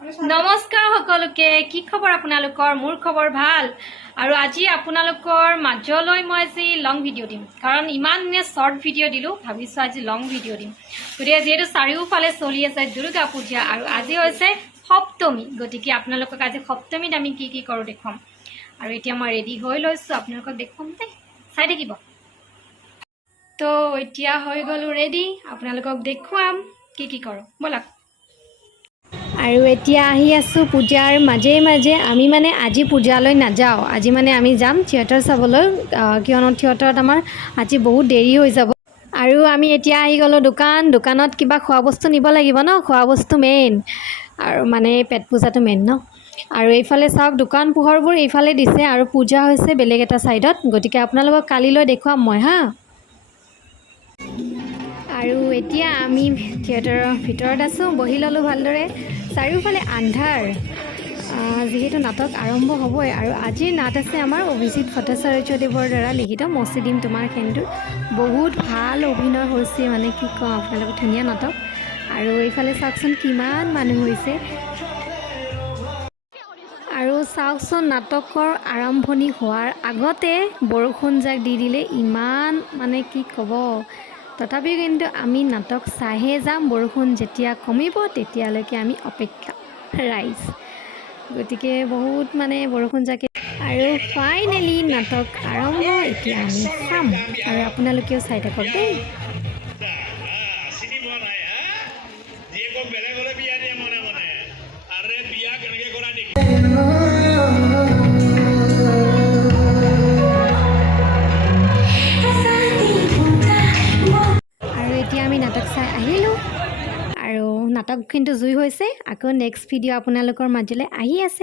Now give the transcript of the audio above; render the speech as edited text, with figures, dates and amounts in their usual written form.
নমস্কাৰ সকলোকে কি খবৰ আপোনালোকৰ মোৰ খবৰ ভাল আৰু আজি আপোনালোকৰ মাজলৈ মই আজি লং ভিডিঅ' দিম কাৰণ ইমান দিনে শৰ্ট ভিডিঅ' দিলোঁ ভাবিছোঁ আজি লং ভিডিঅ' দিম গতিকে যিহেতু চাৰিওফালে চলি আছে দুৰ্গা পূজা আৰু আজি হৈছে সপ্তমী গতিকে আপোনালোকক আজি সপ্তমীত আমি কি কি কৰোঁ দেখুৱাম আৰু এতিয়া মই ৰেডি হৈ লৈছোঁ আপোনালোকক দেখুৱাম দেই চাই থাকিব তো এতিয়া হৈ গ'লোঁ ৰেডি আপোনালোকক দেখুৱাম কি কি কৰোঁ ব'লক আৰু এতিয়া আহি আছোঁ পূজাৰ মাজে মাজে আমি মানে আজি পূজালৈ নাযাওঁ আজি মানে আমি যাম থিয়েটাৰ চাবলৈ কিয়নো থিয়েটাৰত আমাৰ আজি বহুত দেৰি হৈ যাব আৰু আমি এতিয়া আহি গ'লোঁ দোকানত কিবা খোৱা বস্তু নিব লাগিব ন খোৱা বস্তু মেইন আৰু মানে পেট পূজাটো মেইন ন আৰু এইফালে চাওক দোকান পোহৰবোৰ এইফালে দিছে আৰু পূজা হৈছে বেলেগ এটা ছাইডত গতিকে আপোনালোকক কালিলৈ দেখুৱাম মই হা আৰু এতিয়া আমি থিয়েটাৰৰ ভিতৰত আছোঁ বহি ল'লোঁ ভালদৰে চাৰিওফালে আন্ধাৰ যিহেতু নাটক আৰম্ভ হ'বই আৰু আজিৰ নাট আছে আমাৰ অভিজিত ভট্টাচাৰ্যদেৱৰ দ্বাৰা লিখিত মচি দিম তোমাৰ সেন্দুৰ বহুত ভাল অভিনয় হৈছে মানে কি কওঁ আপোনালোকে ধুনীয়া নাটক আৰু এইফালে চাওকচোন কিমান মানুহ হৈছে আৰু চাওকচোন নাটকৰ আৰম্ভণি হোৱাৰ আগতে বৰষুণ যাক দি দিলে ইমান মানে কি ক'ব তথাপিও কিন্তু আমি নাটক চাইহে যাম বৰষুণ যেতিয়া কমিব তেতিয়ালৈকে আমি অপেক্ষা ৰাইজ গতিকে বহুত মানে বৰষুণ যাকে আৰু ফাইনেলি নাটক আৰম্ভ এতিয়া আমি চাম আৰু আপোনালোকেও চাই থাকক দেই এতিয়া আমি নাটক চাই আহিলোঁ আৰু নাটক কিন্তু জুই হৈছে আকৌ নেক্সট ভিডিঅ' আপোনালোকৰ মাজলৈ আহি আছে